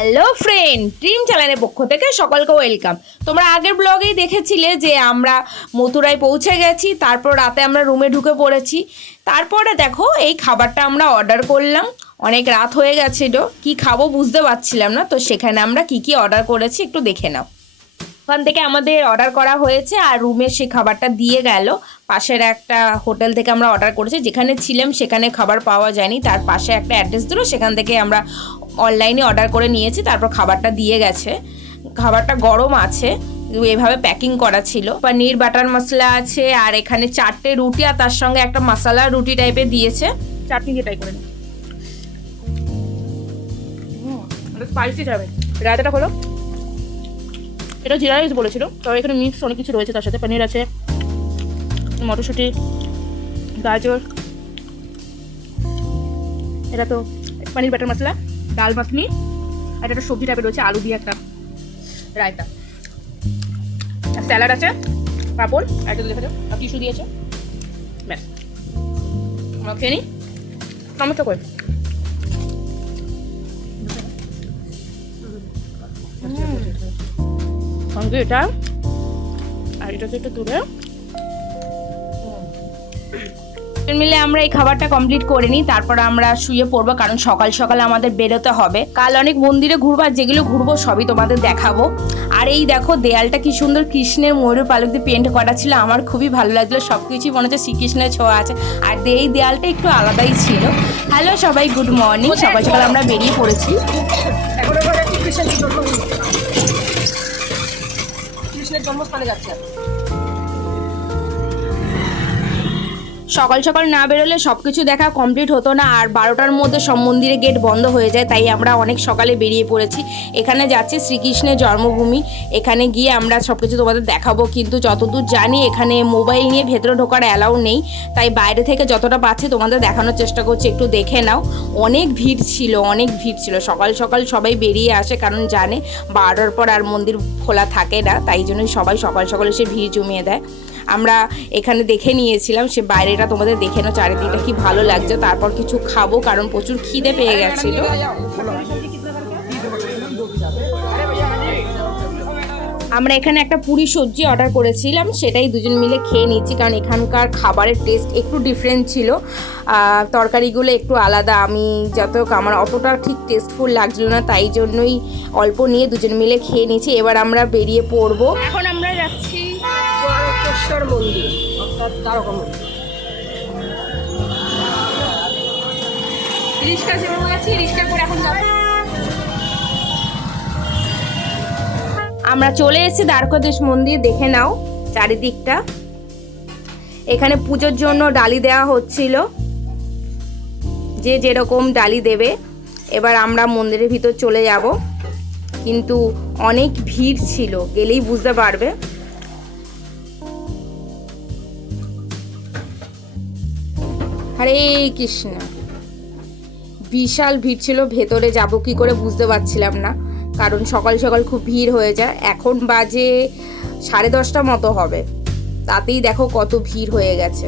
Hello friend, dream চ্যানেলের পক্ষ থেকে সকলকে ওয়েলকাম। তোমরা আগের ব্লগেই দেখেছিলে যে আমরা মথুরায় পৌঁছে গেছি, তারপর রাতে আমরা রুমে ঢুকে পড়েছি। তারপরে দেখো এই খাবারটা আমরা অর্ডার করলাম। অনেক রাত হয়ে গেছিল, কি খাবো বুঝতে পারছিলাম না, তো সেখানে আমরা কি অর্ডার করেছি একটু দেখে নাও। ওখান থেকে আমাদের অর্ডার করা হয়েছে আর রুমে সেই খাবারটা দিয়ে গেল। পাশের একটা হোটেল থেকে আমরা অর্ডার করেছি, যেখানে ছিলাম সেখানে খাবার পাওয়া যায়নি, তার পাশে একটা অ্যাড্রেস দিল, সেখান থেকে আমরা অনলাইনে অর্ডার করে নিয়েছি। তারপর খাবারটা দিয়ে গেছে, খাবারটা গরম আছে, এভাবে প্যাকিং করা ছিল। পনির বাটার মশলা আছে আর এখানে 4টে রুটি আর তার সঙ্গে একটা মশলা রুটি টাইপের দিয়েছে। চাটনি দিয়ে ট্রাই করে নিই। স্পাইসি যাবে। রায়তাটা হলো, এটা জিরা রাইস বলেছিল, তবে এখানে মিক্স অনেক কিছু রয়েছে, তার সাথে পনির আছে, মটরশুঁটি, গাজর, এটা তো পনির বাটার মশলা, ডাল মাখনি, আর একটা সবজি টাইপের রয়েছে আলু দিয়ে একটা রায়তা, আর স্যালাড আছে, পাঁপড়, আর একটা দেখে যাও, আর টিস্যু দিয়েছে। ব্যাস, আমরা খেয়ে নিই। টমেটো করে সঙ্গে এটা আর এটা একটু দূরে মিলে আমরা এই খাবারটা কমপ্লিট করে নিই। তারপর আমরা শুয়ে পড়বো, কারণ সকাল সকাল আমাদের বেরোতে হবে। কাল অনেক মন্দিরে ঘুরবো, আর যেগুলো ঘুরবো সবই তোমাদের দেখাবো। আর এই দেখো দেয়ালটা কি সুন্দর কৃষ্ণের ময়ূর পালক দিয়ে পেন্ট করা ছিল, আমার খুবই ভালো লাগলো। সব কিছুই মনে হচ্ছে শ্রীকৃষ্ণের ছোঁয়া আছে, আর এই দেয়ালটা একটু আলাদাই ছিল। হ্যালো সবাই, গুড মর্নিং। সকাল সকাল আমরা বেরিয়ে পড়েছি। কৃষ্ণের জন্মস্থানে যাচ্ছে। সকাল সকাল না বেরোলে সব কিছু দেখা কমপ্লিট হতো না, আর 12টার মধ্যে সব মন্দিরে গেট বন্ধ হয়ে যায়, তাই আমরা অনেক সকালে বেরিয়ে পড়েছি। এখানে যাচ্ছি শ্রীকৃষ্ণের জন্মভূমি, এখানে গিয়ে আমরা সব কিছু তোমাদের দেখাবো। কিন্তু যতদূর জানি এখানে মোবাইল নিয়ে ভেতরে ঢোকার অ্যালাউ নেই, তাই বাইরে থেকে যতটা পাচ্ছি তোমাদের দেখানোর চেষ্টা করছি, একটু দেখে নাও। অনেক ভিড় ছিল, অনেক ভিড় ছিল। সকাল সকাল সবাই বেরিয়ে আসে, কারণ জানে 12টার পর আর মন্দির খোলা থাকে না, তাই জন্যই সবাই সকাল সকাল এসে ভিড় জমিয়ে দেয়। আমরা এখানে দেখে নিয়েছিলাম, সে বাইরেটা তোমাদের দেখে নাও, চারিদিকটা কি ভালো লাগছে। তারপর কিছু খাবো, কারণ প্রচুর খিদে পেয়ে গেছিল। আমরা এখানে একটা পুরি সবজি অর্ডার করেছিলাম, সেটাই দুজন মিলে খেয়ে নিচ্ছি, কারণ এখানকার খাবারের টেস্ট একটু ডিফারেন্ট ছিল, তরকারিগুলো একটু আলাদা। আমি আমার অতটা ঠিক টেস্টফুল লাগছিল না, তাই জন্যই অল্প নিয়ে দুজন মিলে খেয়ে নিচ্ছি। এবার আমরা বেরিয়ে পড়বো। এখন আমরা যাচ্ছি মন্দির, অর্থাৎ দ্বারকা মন্দির। রিস্কা চেপে গেছি, রিস্কা করে এখন আমরা চলে এসেছি দ্বারকাধীশ মন্দির। দেখে নাও চারিদিকটা। এখানে পুজোর জন্য ডালি দেওয়া হচ্ছিল, যে যেরকম ডালি দেবে। এবার আমরা মন্দিরের ভিতর চলে যাব, কিন্তু অনেক ভিড় ছিল, গেলেই বুঝতে পারবে। হরে কৃষ্ণ, বিশাল ভিড় ছিল, ভেতরে যাব কি করে বুঝতে পারছিলাম না, কারণ সকাল সকাল খুব ভিড় হয়ে যায়। এখন বাজে 10:30 মতো হবে, তাতেই দেখো কত ভিড় হয়ে গেছে।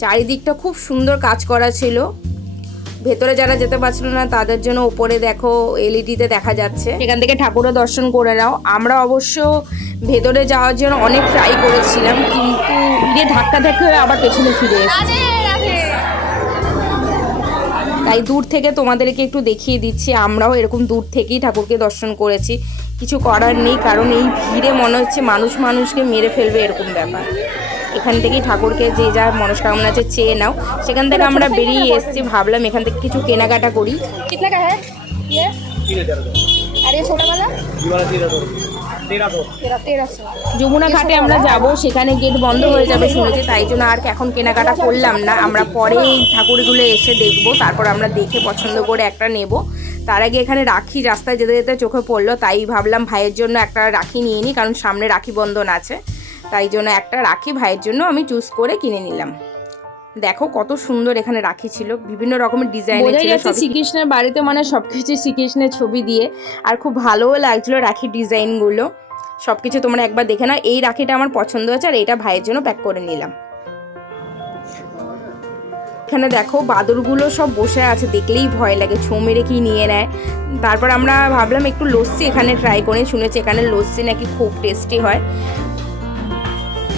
চারিদিকটা খুব সুন্দর কাজ করা ছিল। ভেতরে যারা যেতে পারছিল না তাদের জন্য উপরে দেখো এলইডিতে দেখা যাচ্ছে, এখান থেকে ঠাকুরের দর্শন করে নাও। আমরা অবশ্য ভেতরে যাওয়ার জন্য অনেক ট্রাই করেছিলাম, কিন্তু ভিড়ে ধাক্কা হয়ে আবার পেছনে ফিরে এসেছি। তাই দূর থেকে তোমাদেরকে একটু দেখিয়ে দিচ্ছি। আমরাও এরকম দূর থেকেই ঠাকুরকে দর্শন করেছি, কিছু করার নেই, কারণ এই ভিড়ে মনে হচ্ছে মানুষকে মেরে ফেলবে এরকম ব্যাপার। এখান থেকেই ঠাকুরকে যে যা মনস্কামনা আছে চেয়ে নাও। সেখান থেকে আমরা বেরিয়ে এসেছি, ভাবলাম এখান থেকে কিছু কেনাকাটা করি। যমুনা ঘাটে আমরা যাব, সেখানে গেট বন্ধ হয়ে যাবে শুনেছি, তাই জন্য আর এখন কেনাকাটা করলাম না। আমরা পরে এই ঠাকুরগুলো এসে দেখবো, তারপর আমরা দেখে পছন্দ করে একটা নেব। তার আগে এখানে রাখি রাস্তায় যেতে যেতে চোখে পড়লো, তাই ভাবলাম ভাইয়ের জন্য একটা রাখি নিয়ে নিই, কারণ সামনে রাখি বন্ধন আছে, তাই জন্য একটা রাখি ভাইয়ের জন্য আমি চুজ করে কিনে নিলাম। দেখো কত সুন্দর এখানে রাখি ছিল, বিভিন্ন রকমের ডিজাইনের ছিল। শ্রীকৃষ্ণের বাড়িতে মানে সবকিছু শ্রীকৃষ্ণের ছবি দিয়ে, আর খুব ভালোও লাগছিলো রাখির ডিজাইনগুলো। সব কিছু তোমরা একবার দেখে নাও। এই রাখিটা আমার পছন্দ হয়েছে, আর এটা ভাইয়ের জন্য প্যাক করে নিলাম। এখানে দেখো বাদরগুলো সব বসে আছে, দেখলেই ভয় লাগে, ছোঁ মেরে কি নিয়ে নেয়। তারপর আমরা ভাবলাম একটু লস্যি এখানে ট্রাই করে, শুনেছি এখানে লস্যি নাকি খুব টেস্টি হয়।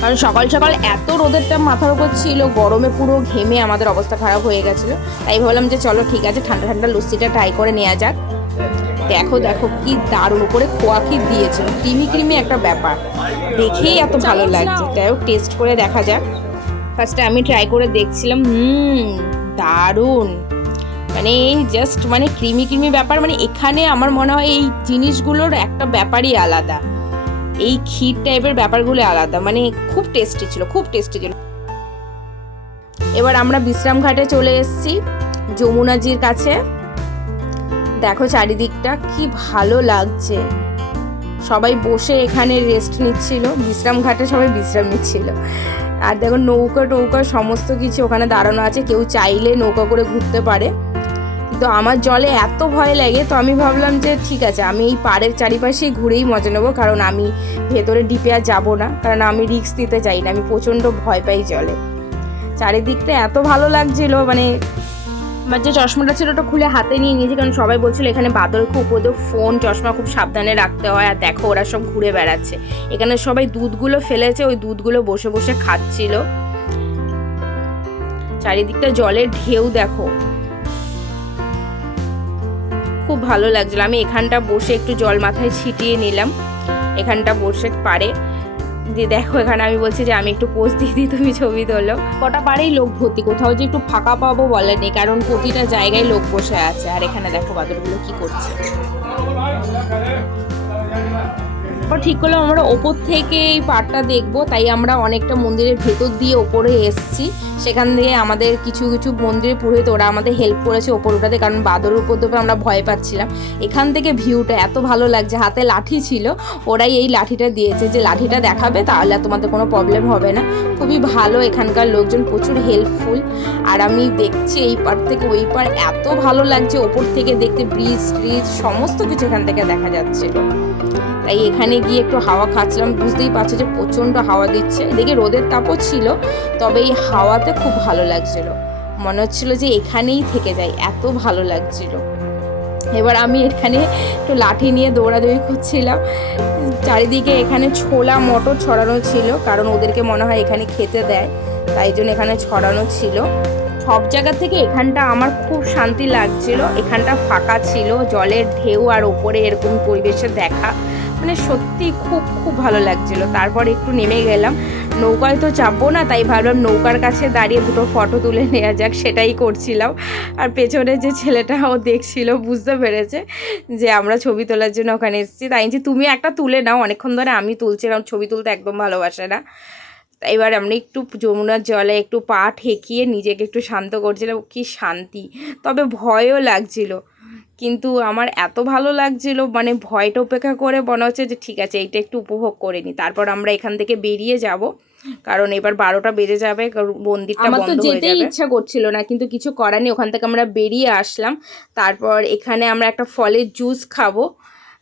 কারণ সকাল সকাল এত রোদের তাপ মাথার উপর ছিল, গরমে পুরো ঘেমে আমাদের অবস্থা খারাপ হয়ে গেছিলো। তাই ভাবলাম যে চলো ঠিক আছে ঠান্ডা ঠান্ডা লস্যিটা ট্রাই করে নেওয়া যাক। দেখো দেখো কি দারুণ, উপরে খোয়া ক্ষীর দিয়েছিল, ক্রিমি ক্রিমি একটা ব্যাপার, দেখেই এত ভালো লাগছে। যাই হোক টেস্ট করে দেখা যাক। ফার্স্টে আমি ট্রাই করে দেখছিলাম, দারুণ, মানে জাস্ট মানে ক্রিমি ক্রিমি ব্যাপার। মানে এখানে আমার মনে হয় এই জিনিসগুলোর একটা ব্যাপারই আলাদা, এই ক্ষীর টাইপের ব্যাপারগুলো আলাদা, মানে খুব টেস্টি ছিল, খুব টেস্টি ছিল। এবার আমরা বিশ্রাম ঘাটে চলে এসেছি, যমুনাজির কাছে। দেখো চারিদিকটা কি ভালো লাগছে, সবাই বসে এখানে রেস্ট নিচ্ছিল, বিশ্রাম ঘাটে সবাই বিশ্রাম নিচ্ছিল। আর দেখো নৌকা টৌকা সমস্ত কিছু ওখানে দাঁড়ানো আছে, কেউ চাইলে নৌকা করে ঘুরতে পারে। তো আমার জলে এত ভয় লাগে, তো আমি ভাবলাম যে ঠিক আছে আমি এই পাড়ের চারিপাশেই ঘুরেই মজা নেবো, কারণ আমি ভেতরে ডিপে আর যাবো না, কারণ আমি রিস্ক দিতে চাই না, আমি প্রচণ্ড ভয় পাই জলে। চারিদিকটা এত ভালো লাগছিল, মানে আমার যে চশমাটা ছিল ওটা খুলে হাতে নিয়ে নিয়েছি, কারণ সবাই বলছিল এখানে বাদর খুব, ওদের ফোন চশমা খুব সাবধানে রাখতে হয়। আর দেখো ওরা সব ঘুরে বেড়াচ্ছে, এখানে সবাই দুধগুলো ফেলেছে, ওই দুধগুলো বসে বসে খাচ্ছিল। চারিদিকটা জলের ঢেউ দেখো, খুব ভালো লাগছিল। আমি এখানটা বসে একটু জল মাথায় ছিটিয়ে নিলাম, এখানটা বসে পারে দিয়ে দেখো, এখানে আমি বলছি যে আমি একটু পোজ দিয়ে দিই, তুমি ছবি তোলো। কটা পারেই লোক ভর্তি, কোথাও যে একটু ফাঁকা পাবো বলেনি, কারণ প্রতিটা জায়গায় লোক বসে আছে। আর এখানে দেখো বাদরগুলো কি করছে। ঠিক করলাম আমরা ওপর থেকে এই পাড়টা দেখবো, তাই আমরা অনেকটা মন্দিরের ভেতর দিয়ে ওপরে এসছি। সেখান থেকে আমাদের কিছু কিছু মন্দিরের পুরোহিত ওরা আমাদের হেল্প করেছে ওপর ওঠাতে, কারণ বাদরের উপর থেকে আমরা ভয় পাচ্ছিলাম। এখান থেকে ভিউটা এত ভালো লাগছে, হাতে লাঠি ছিল, ওরাই এই লাঠিটা দিয়েছে যে লাঠিটা দেখাবে তাহলে তোমাদের কোনো প্রবলেম হবে না। খুবই ভালো, এখানকার লোকজন প্রচুর হেল্পফুল। আর আমি দেখছি এই পার থেকে ওই পার, এত ভালো লাগছে ওপর থেকে দেখতে, ব্রিজ ট্রিজ সমস্ত কিছু এখান থেকে দেখা যাচ্ছিল। তাই এখানে গিয়ে একটু হাওয়া খাচ্ছিলাম, বুঝতেই পারছো যে প্রচণ্ড হাওয়া দিচ্ছে, এদিকে রোদের তাপও ছিল, তবে এই হাওয়াতে খুব ভালো লাগছিল, মনে হচ্ছিল যে এখানেই থেকে যাই, এত ভালো লাগছিল। এবার আমি এখানে একটু লাঠি নিয়ে দৌড়াদৌড়ি করছিলাম, চারিদিকে এখানে ছোলা মটর ছড়ানো ছিল, কারণ ওদেরকে মনে হয় এখানে খেতে দেয়, তাই জন্য এখানে ছড়ানো ছিল। সব জায়গা থেকে এখানটা আমার খুব শান্তি লাগছিল, এখানটা ফাঁকা ছিল, জলের ঢেউ আর ওপরে এরকম পরিবেশে দেখা, মানে সত্যি খুব খুব ভালো লাগছিল। তারপর একটু নেমে গেলাম, নৌকায় তো চাপবো না, তাই ভাবলাম নৌকার কাছে দাঁড়িয়ে দুটো ফটো তুলে নেওয়া যাক, সেটাই করছিলাম। আর পেছনে যে ছেলেটা ও দেখছিল, বুঝতে পেরেছে যে আমরা ছবি তোলার জন্য ওখানে এসেছি, তাই যে তুমি একটা তুলে নাও, অনেকক্ষণ ধরে আমি তুলছিলাম, ছবি তুলতে একদম ভালোবাসে না। এবার আমরা একটু যমুনার জলে একটু পা ঠেকিয়ে নিজেকে একটু শান্ত করছিলাম, কি শান্তি, তবে ভয়ও লাগছিল, কিন্তু আমার এত ভালো লাগছিল, মানে ভয়টা উপেক্ষা করে মনে হচ্ছে যে ঠিক আছে এইটা একটু উপভোগ করে নিই। তারপর আমরা এখান থেকে বেরিয়ে যাব, কারণ এবার 12টা বেজে যাবে, মন্দিরটা বন্ধ হয়ে যাবে। আমার তো যেতেই ইচ্ছা করছিল না, কিন্তু কিছু করার নেই, ওখান থেকে আমরা বেরিয়ে আসলাম। তারপর এখানে আমরা একটা ফলের জুস খাবো,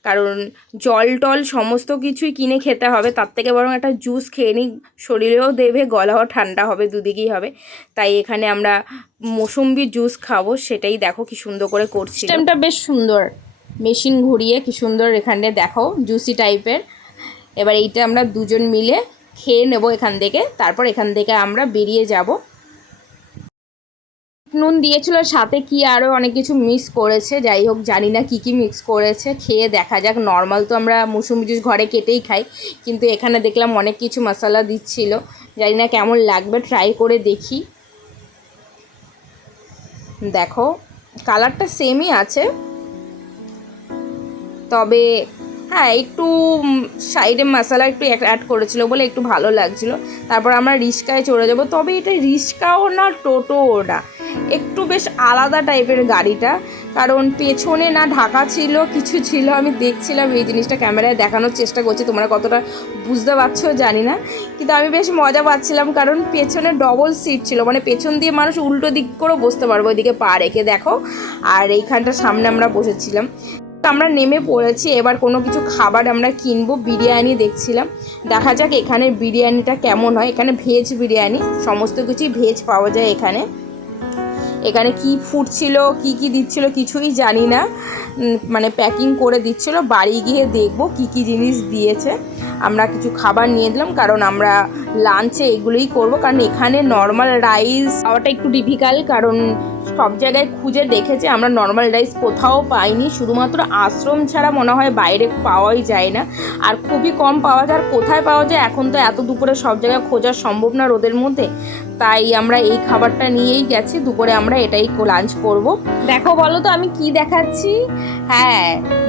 কারণ জল টল সমস্ত কিছুই কিনে খেতে হবে, তার থেকে বরং একটা জুস খেয়ে নিই, শরীরেও দেবে, গলাও ঠান্ডা হবে, দুদিকেই হবে। তাই এখানে আমরা মৌসুম্বি জুস খাবো, সেটাই দেখো কি সুন্দর করে করছি, সিস্টেমটা বেশ সুন্দর, মেশিন ঘুরিয়ে কি সুন্দর এখানে দেখো জুসি টাইপের। এবার এইটা আমরা দুজন মিলে খেয়ে নেব এখান থেকে, তারপর এখান থেকে আমরা বেরিয়ে যাব। নুন দিয়েছিল, সাথে কি আরও অনেক কিছু মিক্স করেছে, যাই হোক জানি না কি কি মিক্স করেছে, খেয়ে দেখা যাক। নর্মাল তো আমরা মৌসুমি জুস ঘরে কেটেই খাই, কিন্তু এখানে দেখলাম অনেক কিছু মশলা দিচ্ছিল, জানি না কেমন লাগবে, ট্রাই করে দেখি। দেখো কালারটা সেমই আছে, তবে হ্যাঁ একটু সাইডে মশলা একটু অ্যাড করেছিল বলে একটু ভালো লাগছিল। তারপর আমরা রিস্কায় চড়ে যাব, তবে এটা রিস্কাও না টোটোও না, একটু বেশ আলাদা টাইপের গাড়িটা, কারণ পেছনে না ঢাকা ছিল কিছু ছিল, আমি দেখছিলাম এই জিনিসটা ক্যামেরায় দেখানোর চেষ্টা করছি, তোমরা কতটা বুঝতে পারছো জানি না, কিন্তু আমি বেশ মজা পাচ্ছিলাম, কারণ পেছনে ডবল সিট ছিল, মানে পেছন দিয়ে মানুষ উল্টো দিক করেও বসতে পারবো, ওইদিকে পা রেখে দেখো। আর এইখানটার সামনে আমরা বসেছিলাম। আমরা নেমে পড়েছি, এবার কোনো কিছু খাবার আমরা কিনবো, বিরিয়ানি দেখছিলাম, দেখা যাক এখানের বিরিয়ানিটা কেমন হয়। এখানে ভেজ বিরিয়ানি, সমস্ত কিছুই ভেজ পাওয়া যায় এখানে। এখানে কি ফুড ছিল, কি কি দিচ্ছিল কিছুই জানি না, মানে প্যাকিং করে দিচ্ছিল। বাড়ি গিয়ে দেখব কি কি জিনিস দিয়েছে। আমরা কিছু খাবার নিয়ে দিলাম, কারণ আমরা লাঞ্চে এগুলোই করব, কারণ এখানে নর্মাল রাইস খাওয়াটা একটু ডিফিকাল্ট, কারণ সব জায়গায় খুঁজে দেখেছি আমরা নর্মাল রাইস কোথাও পাইনি, শুধুমাত্র আশ্রম ছাড়া মনে হয় বাইরে পাওয়াই যায় না, আর খুবই কম পাওয়া যায়। আর কোথায় পাওয়া যায় এখন তো এত দুপুরে সব জায়গায় খোঁজা সম্ভব না রোদের মধ্যে, তাই আমরা এই খাবারটা নিয়েই গেছি। দুপুরে আমরা এটাই লাঞ্চ করব। দেখো বলো তো আমি কি দেখাচ্ছি? হ্যাঁ,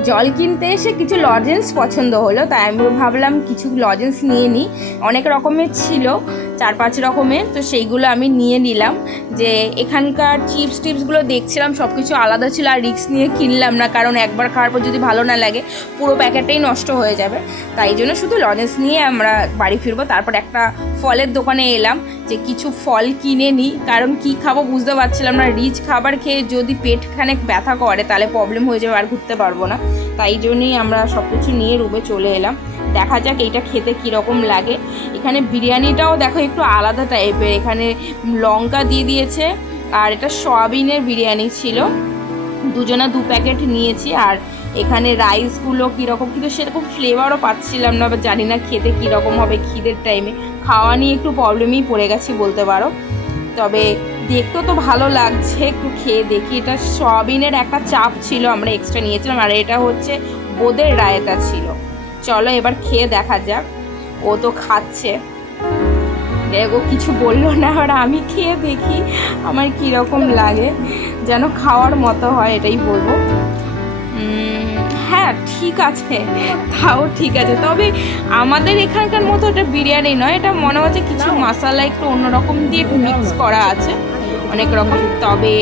জল কিনতে এসে কিছু লজেন্স পছন্দ হলো, তাই আমি ভাবলাম কিছু লজেন্স নিয়ে নিই। অনেক রকমের ছিল, 4-5 রকমের, তো সেইগুলো আমি নিয়ে নিলাম। যে এখানকার চিপস টিপসগুলো দেখছিলাম সব কিছু আলাদা ছিল, আর রিস্ক নিয়ে কিনলাম না, কারণ একবার খাওয়ার পর যদি ভালো না লাগে পুরো প্যাকেটটাই নষ্ট হয়ে যাবে। তাই জন্য শুধু লজেন্স নিয়ে আমরা বাড়ি ফিরবো। তারপর একটা ফলের দোকানে এলাম যে কিছু ফল কিনে নিই, কারণ কি খাবো বুঝতে পারছিলাম না। রিচ খাবার খেয়ে যদি পেটখানে ব্যথা করে তাহলে প্রবলেম হয়ে যাবে, আর ঘুরতে পারবো না। তাই জন্যই আমরা সব কিছু নিয়ে রুমে চলে এলাম। দেখা যাক এইটা খেতে কীরকম লাগে। এখানে বিরিয়ানিটাও দেখো একটু আলাদা টাইপের, এখানে লঙ্কা দিয়ে দিয়েছে, আর এটা সয়াবিনের বিরিয়ানি ছিল। দুজনা 2 প্যাকেট নিয়েছি। আর এখানে রাইসগুলো কীরকম, কিন্তু সেরকম ফ্লেভারও পাচ্ছিলাম না, বা জানি না খেতে কীরকম হবে। খিদের টাইমে খাওয়া নিয়ে একটু প্রবলেমেই পড়ে গেছি বলতে পারো। তবে দেখতেও তো ভালো লাগছে, একটু খেয়ে দেখি। এটা সয়াবিনের একটা চাপ ছিল, আমরা এক্সট্রা নিয়েছিলাম, আর এটা হচ্ছে বোঁদের রায়তা ছিল। চলো এবার খেয়ে দেখা যাক। ও তো খাচ্ছে, দেখো কিছু বললো না, আর আমি খেয়ে দেখি আমার কীরকম লাগে, যেন খাওয়ার মতো হয় এটাই বলবো। হ্যাঁ ঠিক আছে, তাও ঠিক আছে। তবে আমাদের এখানকার মতো এটা বিরিয়ানি নয়, এটা মনে হচ্ছে কিছু মশলা একটু অন্যরকম দিয়ে মিক্স করা আছে অনেক রকম। তবে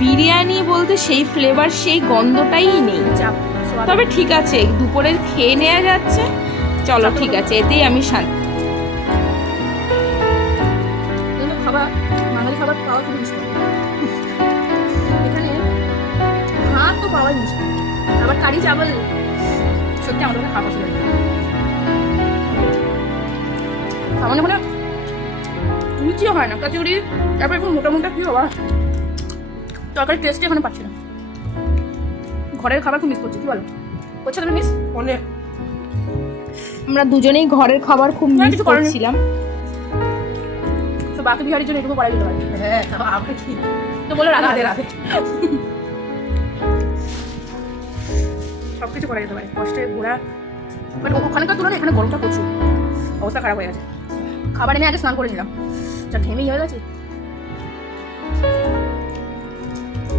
বিরিয়ানি বলতে সেই ফ্লেভার সেই গন্ধটাই নেই। তবে ঠিক আছে, দুপুরে খেয়ে নেওয়া যাচ্ছে। চলো ঠিক আছে, এতেই আমি শান্তি। খাবার বাঙালি খাবার পাওয়া খুব মুশকিল, এখানে ভাত তো পাওয়াই মুশকিল, আবার কারি চাবল সত্যি আমাদের খাওয়া পছন্দ। সামান্য মানে রুচিও হয় না, কচুরি তারপর এখন মোটা মোটা কি হওয়া তরকারি টেস্টই এখানে পাচ্ছি না। ঘরের খাবার খুব মিস করছি, কি বলো? করছো তুমি মিস? অনেক। আমরা দুজনেই ঘরের খাবার খুব মিস করছিলাম। তো বাকি বিহারির জন্য এটুকু করা যেতে পারে। হ্যাঁ, আমরা কি তো বলো, রাধে রাধে সব কিছু করা যেতে পারে। কষ্টে ঘোরা, বাট ওখানকার তুলনায় এখানে গরমটা প্রচুর, অবস্থা খারাপ হয়ে গেছে। খাবার এনে আগে স্নান করে নিলাম, যা ঘেমেই হয়ে গেছে।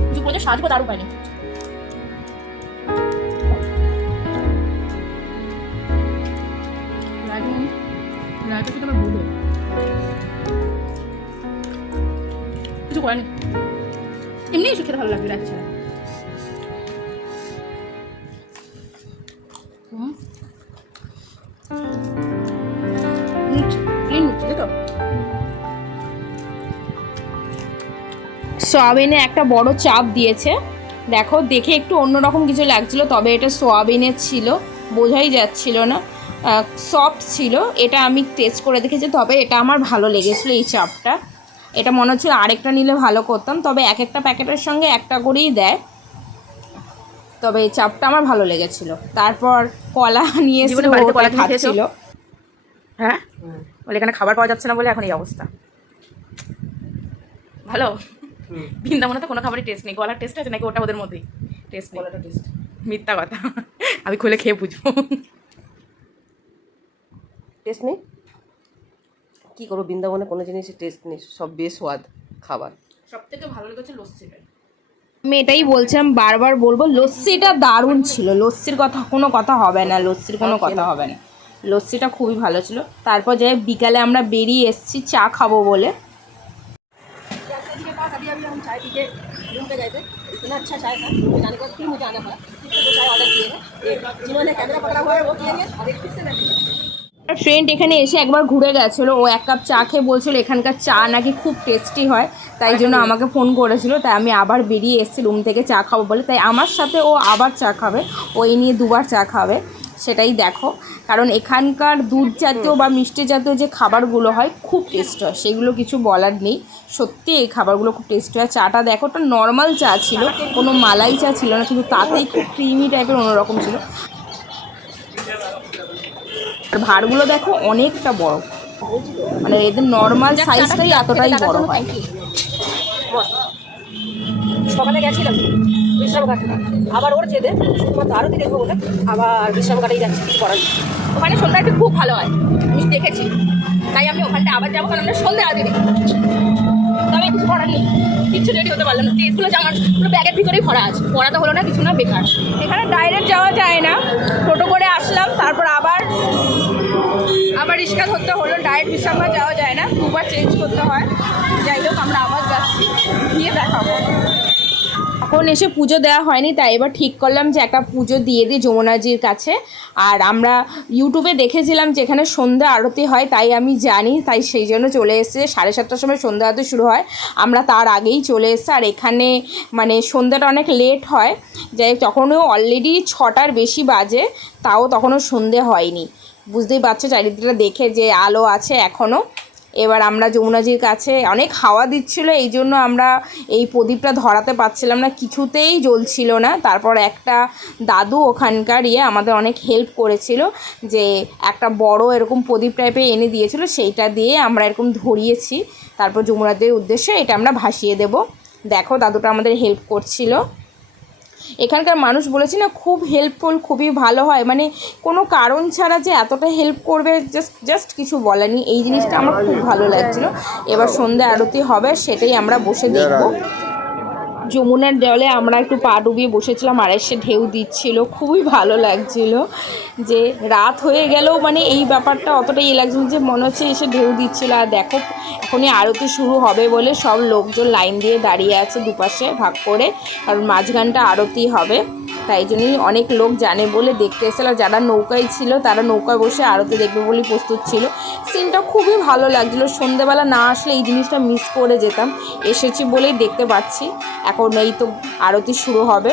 কিছু বলছে সাজবো, তার উপায় নেই। কিছু করেনি, এমনি এসে খেতে ভালো লাগবে রাতে ছাড়া। সোয়াবিনে একটা বড় চাপ দিয়েছে, দেখো দেখে একটু অন্যরকম কিছু লাগছিল, তবে এটা সোয়াবিনের ছিল, বোঝাই যাচ্ছিল না, সফট ছিল। এটা আমি টেস্ট করে দেখেছি, তবে এটা আমার ভালো লেগেছিলো এই চাপটা। এটা মনে হচ্ছিল আরেকটা নিলে ভালো করতাম, তবে এক একটা প্যাকেটের সঙ্গে একটা করেই দেয়। তবে এই চাপটা আমার ভালো লেগেছিল। তারপর কলা নিয়ে খাচ্ছিল। হ্যাঁ বলে এখানে খাবার পাওয়া যাচ্ছে না বলে এখন এই অবস্থা। ভালো, বৃন্দাবনে তো কোনো খাবারই টেস্ট নেই। গলার টেস্ট আছে নাকি ওটা ওদের মধ্যেই টেস্ট নেই? টেস্ট মিথ্যা কথা, আমি খুলে খেয়ে বুঝবো। টেস্ট নেই, কী করবো? বৃন্দাবনে কোনো জিনিসের টেস্ট নেই, সব বেস্বাদ খাবার। সব থেকে ভালো লেগেছে লস্যিটা। আমি এটাই বলছিলাম, বারবার বলবো, লস্যিটা দারুণ ছিল। লস্যির কথা কোনো কথা হবে না, লস্যির কোনো কথা হবে না, লস্যিটা খুবই ভালো ছিল। তারপর যাই বিকালে আমরা বেরিয়ে এসেছি চা খাবো বলে। ফ্রেন্ড এখানে এসে একবার ঘুরে গেছিলো, ও 1 কাপ চা খেয়ে বলছিল এখানকার চা নাকি খুব টেস্টি হয়, তাই জন্য আমাকে ফোন করেছিল। তাই আমি আবার বেরিয়ে এসেছি রুম থেকে চা খাবো বলে, তাই আমার সাথে ও আবার চা খাবে, ও এই নিয়ে 2বার চা খাবে। সেটাই দেখো, কারণ এখানকার দুধ জাতীয় বা মিষ্টি জাতীয় যে খাবারগুলো হয় খুব টেস্ট হয়, সেগুলো কিছু বলার নেই। সত্যি এই খাবারগুলো খুব টেস্ট হয়। চাটা দেখো, ওটা নর্মাল চা ছিল, কোনো মালাই চা ছিল না, কিন্তু তাতেই খুব ক্রিমি টাইপের অন্যরকম ছিল। আর ভাঁড়গুলো দেখো অনেকটা বড়, মানে এদের নর্মাল সাইজটাই এতটাই বড় হয়। সকালে গেছিলাম বিশ্রাম ঘাটে, আবার ওর যেতে শুধুমাত্র আরতি দেখবো বলে আবার বিশ্রাম ঘাটেই যাচ্ছি, কিছু করার নেই। ওখানে সন্ধ্যাটা খুব ভালো হয়, আমি দেখেছি, তাই আমি ওখানটা আবার যাবো, কারণ আমরা সন্ধ্যা আগে দেখি। তবে কিছু করার নেই, কিচ্ছু রেডি হতে পারলাম না। ড্রেসগুলো জামার পুরো ব্যাগের ভিতরেই ভরা আছে, পড়া তো হলো না, কিছু না, বেকার। এখানে ডাইরেক্ট যাওয়া যায় না, টোটো করে আসলাম, তারপর আবার রিক্সা ধরতে হলো। ডাইরেক্ট বিশ্রামঘাট যাওয়া যায় না, দুবার চেঞ্জ করতে হয়। যাই হোক, আমরা আবার যাচ্ছি, গিয়ে দেখাবো। এখন এসে পুজো দেওয়া হয়নি, তাই এবার ঠিক করলাম যে একটা পুজো দিয়ে দিই যমুনাজির কাছে। আর আমরা ইউটিউবে দেখেছিলাম যে এখানে সন্ধ্যা আরতি হয়, তাই আমি জানি, তাই সেই জন্য চলে এসেছে। 7:30টার সময় সন্ধ্যা আরতি শুরু হয়, আমরা তার আগেই চলে এসেছি। আর এখানে মানে সন্ধ্যাটা অনেক লেট হয়, যাই হোক তখনও অলরেডি 6টার বেশি বাজে, তাও তখনও সন্ধে হয়নি। বুঝতেই পারছো চারিদিকটা দেখে যে আলো আছে এখনও। এবার আমরা যমুনাজির কাছে, অনেক হাওয়া দিচ্ছিলো, এই জন্য আমরা এই প্রদীপটা ধরাতে পারছিলাম না, কিছুতেই জ্বলছিল না। তারপর একটা দাদু ওখানকার আমাদের অনেক হেল্প করেছিল, যে একটা বড় এরকম প্রদীপ টাইপের এনে দিয়েছিল, সেইটা দিয়ে আমরা এরকম ধরিয়েছি। তারপর যমুনাজির উদ্দেশ্যে এটা আমরা ভাসিয়ে দেব। দেখো দাদুটা আমাদের হেল্প করছিল। এখানকার মানুষ বলেছি না, খুব হেল্পফুল, খুবই ভালো হয়, মানে কোনো কারণ ছাড়া যে এতটা হেল্প করবে জাস্ট কিছু বলার নেই। এই জিনিসটা আমার খুব ভালো লাগছিলো। এবার সন্ধ্যে আরতি হবে, সেটাই আমরা বসে দেখব। যমুনার জলে আমরা একটু পা ডুবিয়ে বসেছিলাম, আর এসে ঢেউ দিচ্ছিল, খুবই ভালো লাগছিল। যে রাত হয়ে গেলেও মানে এই ব্যাপারটা অতটাই লাগছিল যে মনে হচ্ছে এসে ঢেউ দিচ্ছিল। আর দেখো এখনই আরতি শুরু হবে বলে সব লোকজন লাইন দিয়ে দাঁড়িয়ে আছে দুপাশে ভাগ করে, কারণ মাঝখানটা আরতি হবে, তাই জন্যই অনেক লোক জানে বলে দেখতে এসেছিল। যারা নৌকায় ছিল তারা নৌকায় বসে আরতি দেখবে বলেই প্রস্তুত ছিল। সিনটা খুবই ভালো লাগছিলো। সন্ধ্যেবেলা না আসলে এই জিনিসটা মিস করে যেতাম, এসেছি বলেই দেখতে পাচ্ছি। এখন এই তো আরতি শুরু হবে,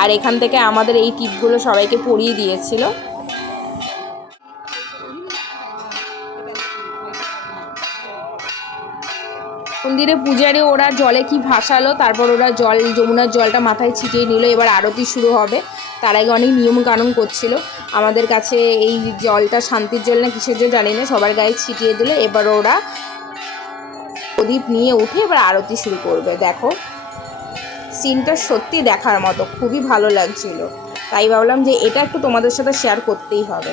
আর এখান থেকে আমাদের এই টিপগুলো সবাইকে পরিয়ে দিয়েছিল। মন্দিরে পূজারে ওরা জলে কি ভাসালো, তারপর ওরা যমুনার জলটা মাথায় ছিটিয়ে নিল। এবার আরতি শুরু হবে, তার আগে অনেক নিয়মকানুন করছিল। আমাদের কাছে এই জলটা শান্তির জল না কিসের জন্য জানি না, সবার গায়ে ছিটিয়ে দিল। এবার ওরা প্রদীপ নিয়ে উঠে এবার আরতি শুরু করবে। দেখো সিনটা সত্যি দেখার মতো, খুবই ভালো লাগছিল, তাই ভাবলাম যে এটা একটু তোমাদের সাথে শেয়ার করতেই হবে।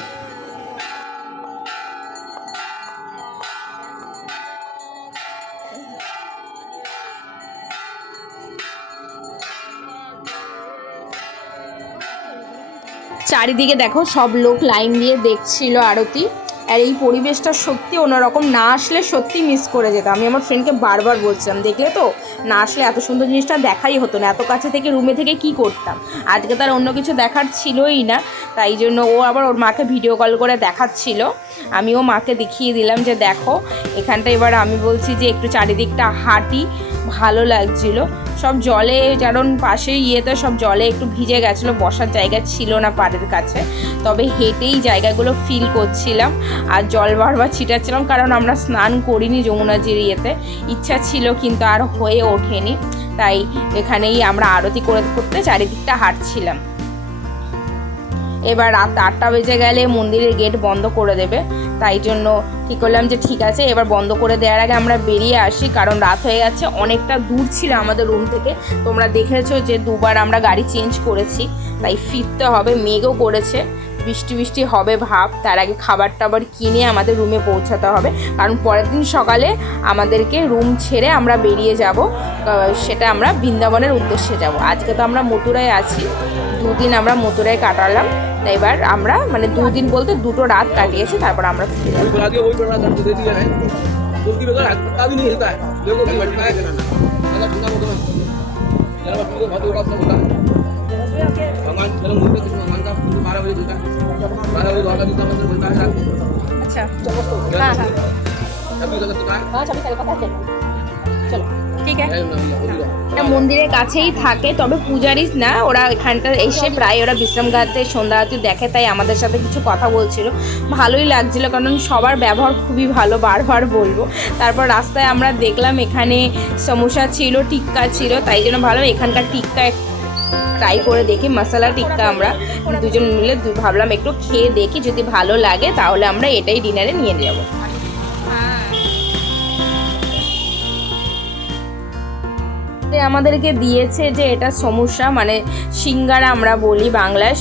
চারিদিকে দেখো সব লোক লাইন দিয়ে দেখছিল আরতি। আর এই পরিবেশটা সত্যি অন্যরকম, না আসলে সত্যি মিস করে যেতাম। আমি আমার ফ্রেন্ডকে বারবার বলছিলাম, দেখলে তো না আসলে এত সুন্দর জিনিসটা দেখাই হতো না, এত কাছে থেকে রুমে থেকে কি করতাম। আজকে তার অন্য কিছু দেখার ছিলই না, তাই জন্য ও আবার ওর মাকে ভিডিও কল করে দেখাচ্ছিল। আমিও মাকে দেখিয়ে দিলাম যে দেখো এখানটা। এবার আমি বলছি যে একটু চারিদিকটা হাঁটি, ভালো লাগছিল। সব জলে, কারণ পাশে ইয়েতে সব জলে একটু ভিজে গেছিলো, বসার জায়গা ছিল না পাড়ের কাছে, তবে হেঁটেই জায়গাগুলো ফিল করছিলাম। আর জল বারবার ছিটাচ্ছিলাম, কারণ আমরা স্নান করিনি যমুনাজির ইয়েতে, ইচ্ছা ছিল কিন্তু আর হয়ে ওঠেনি, তাই এখানেই আমরা আরতি করতে চারিদিকটা হাঁটছিলাম। এবার রাত 8টা বেজে গেলে মন্দিরের গেট বন্ধ করে দেবে, তাই জন্য ঠিক করলাম যে ঠিক আছে এবার বন্ধ করে দেওয়ার আগে আমরা বেরিয়ে আসি, কারণ রাত হয়ে যাচ্ছে। অনেকটা দূর ছিল আমাদের রুম থেকে, তোমরা দেখেছো যে দুবার আমরা গাড়ি চেঞ্জ করেছি, তাই ফিরতে হবে। মেঘও করেছে, বৃষ্টি বৃষ্টি হবে ভাব। তার আগে খাবার টাবার কিনে আমাদের রুমে পৌঁছাতে হবে, কারণ পরের দিন সকালে আমাদেরকে রুম ছেড়ে আমরা বেরিয়ে যাব, সেটা আমরা বৃন্দাবনের উদ্দেশ্যে যাব। আজকে তো আমরা মথুরায় আছি, 2 দিন আমরা মথুরায় কাটালাম। তাই এবার আমরা মানে 2 দিন বলতে 2টো রাত কাটিয়েছি, তারপর আমরা ফিরে যাব। আচ্ছা, হ্যাঁ হ্যাঁ, 26 তারিখ কথা চলো। ঠিক আছে। এটা মন্দিরের কাছেই থাকে, তবে পূজারি না, ওরা এখানটা এসে প্রায় ওরা বিশ্রামঘাটে সন্ধ্যা আরতি দেখে, তাই আমাদের সাথে কিছু কথা বলছিল, ভালোই লাগছিল, কারণ সবার ব্যবহার খুবই ভালো, বারবার বলবো। তারপর রাস্তায় আমরা দেখলাম এখানে সমোসা ছিল, টিক্কা ছিল, তাই জন্য ভালো এখানকার টিক্কা ট্রাই করে দেখি, মশলা টিক্কা আমরা দুজন মিলে ভাবলাম একটু খেয়ে দেখি, যদি ভালো লাগে তাহলে আমরা এটাই ডিনারে নিয়ে যাবো। আমাদেরকে দিয়েছে যে এটা সমোসা, মানে সিঙ্গারা আমরা বলি বাংলায়,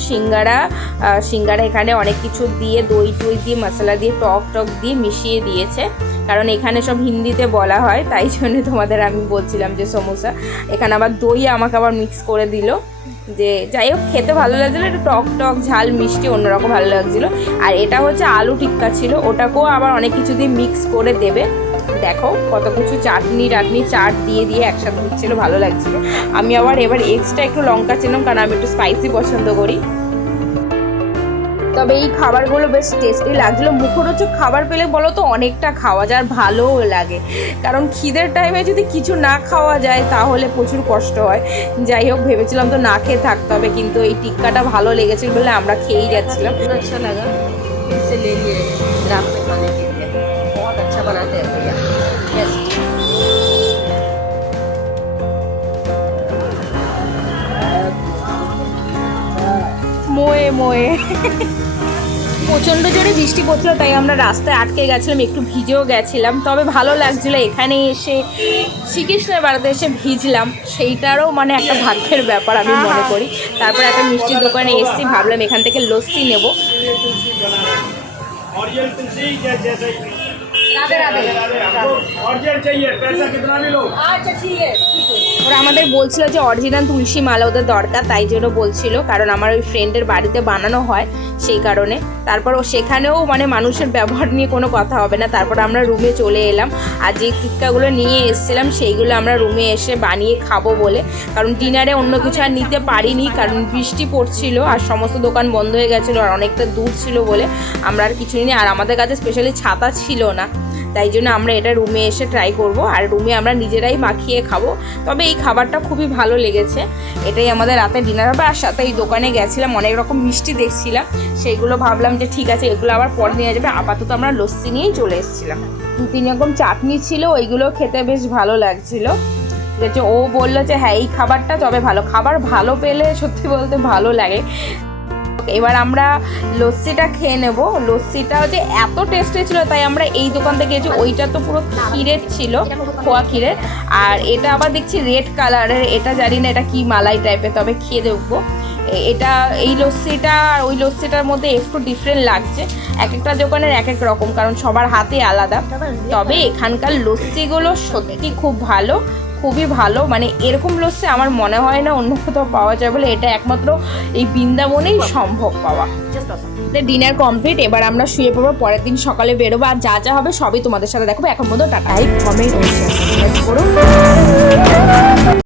সিঙ্গারা এখানে অনেক কিছু দিয়ে দই টই দিয়ে মশলা দিয়ে টক দিয়ে মিশিয়ে দিয়েছে, কারণ এখানে সব হিন্দিতে বলা হয়, তাই জন্য তোমাদের আমি বলছিলাম যে সমোসা। এখানে আবার দই আমাকে আবার মিক্স করে দিল, যে যাই হোক খেতে ভালো লাগছিলো, একটু টক ঝাল মিষ্টি অন্যরকম ভালো লাগছিলো। আর এটা হচ্ছে আলু টিক্কা ছিল, ওটাকেও আবার অনেক কিছু দিয়ে মিক্স করে দেবে, দেখো কত কিছু চাটনি চাট দিয়ে একসাথে দিচ্ছিল, ভালো লাগছিল। আমি আবার এবার এক্সট্রা একটু লঙ্কা ছিলাম, কারণ আমি একটু স্পাইসি পছন্দ করি। তবে এই খাবারগুলো বেশ টেস্টি লাগছিলো, মুখরোচক খাবার পেলে বলো তো অনেকটা খাওয়া যায়, আর ভালোও লাগে, কারণ খিদের টাইমে যদি কিছু না খাওয়া যায় তাহলে প্রচুর কষ্ট হয়। যাই হোক ভেবেছিলাম তো না খেয়ে থাকতে হবে, কিন্তু এই টিক্কাটা ভালো লেগেছিল বলে আমরা খেয়েই যাচ্ছিলাম। अच्छा लगा, फिर से ले लिए रात में खाने के लिए, बहुत अच्छा बनाते हैं भैया। यस, মোয়ে প্রচণ্ড জোরে বৃষ্টি পড়ছিল, তাই আমরা রাস্তায় আটকে গেছিলাম, একটু ভিজেও গেছিলাম, তবে ভালো লাগছিলো। এখানে এসে শ্রীকৃষ্ণের বাড়িতে এসে ভিজলাম, সেইটারও মানে একটা ভাগ্যের ব্যাপার আমি মনে করি। তারপর একটা মিষ্টির দোকানে এসেছি, ভাবলাম এখান থেকে লস্যি নেব। राधे राधे। ऑरिजिनल चाहिए, पैसा कितना भी लो। अच्छा ठीक है। ওরা আমাদের বলছিল যে অরিজিনাল তুলসী মালা ওদের দরকার, তাই জন্য বলছিল, কারণ আমার ওই ফ্রেন্ডের বাড়িতে বানানো হয় সেই কারণে। তারপর ও সেখানেও মানে মানুষের ব্যবহার নিয়ে কোনো কথা হবে না। তারপর আমরা রুমে চলে এলাম, আর যে টিক্কাগুলো নিয়ে এসেছিলাম সেইগুলো আমরা রুমে এসে বানিয়ে খাবো বলে, কারণ ডিনারে অন্য কিছু আর নিতে পারিনি, কারণ বৃষ্টি পড়ছিল আর সমস্ত দোকান বন্ধ হয়ে গেছিলো, আর অনেকটা দূর ছিল বলে আমরা আর কিছু নিই, আর আমাদের কাছে স্পেশালি ছাতা ছিল না, তাই জন্য আমরা এটা রুমে এসে ট্রাই করব, আর রুমে আমরা নিজেরাই মাখিয়ে খাবো। তবে এই খাবারটা খুবই ভালো লেগেছে, এটাই আমাদের রাতে ডিনার হবে। আর সাথে এই দোকানে গেছিলাম, অনেক রকম মিষ্টি দেখছিলাম, সেইগুলো ভাবলাম যে ঠিক আছে এগুলো আবার পরে নিয়ে যাবে, আপাতত আমরা লস্যি নিয়েই চলে এসেছিলাম। 3 রকম চাটনি ছিল, ওইগুলো খেতে বেশ ভালো লাগছিল। যে ও বললো যে হ্যাঁ এই খাবারটা তবে ভালো, খাবার ভালো পেলে সত্যি বলতে ভালো লাগে। এবার আমরা লস্যিটা খেয়ে নেব। লস্যিটা যে এত টেস্টি ছিল, তাই আমরা এই দোকান থেকে গেছি। ওইটা তো পুরো ক্ষীরের ছিল, খোয়া ক্ষীরের, আর এটা আবার দেখছি রেড কালারের, এটা জানি না এটা কি মালাই টাইপের, তবে খেয়ে দেখবো। এটা এই লস্যিটা আর ওই লস্যিটার মধ্যে একটু ডিফারেন্ট লাগছে, এক একটা দোকানের এক এক রকম, কারণ সবার হাতে আলাদা। তবে এখানকার লস্যিগুলো সত্যি খুব ভালো, খুবই ভালো, মানে এরকম লস্যি আমার মনে হয় না অন্য কোথাও পাওয়া যায় বলে, এটা একমাত্র এই বৃন্দাবনেই সম্ভব পাওয়া। ডিনার কমপ্লিট, এবার আমরা শুয়ে পড়বো, পরের দিন সকালে বেরোবো, আর যা যা হবে সবই তোমাদের সাথে দেখাবো। এখন মতো টাটা, কমেন্ট করুন।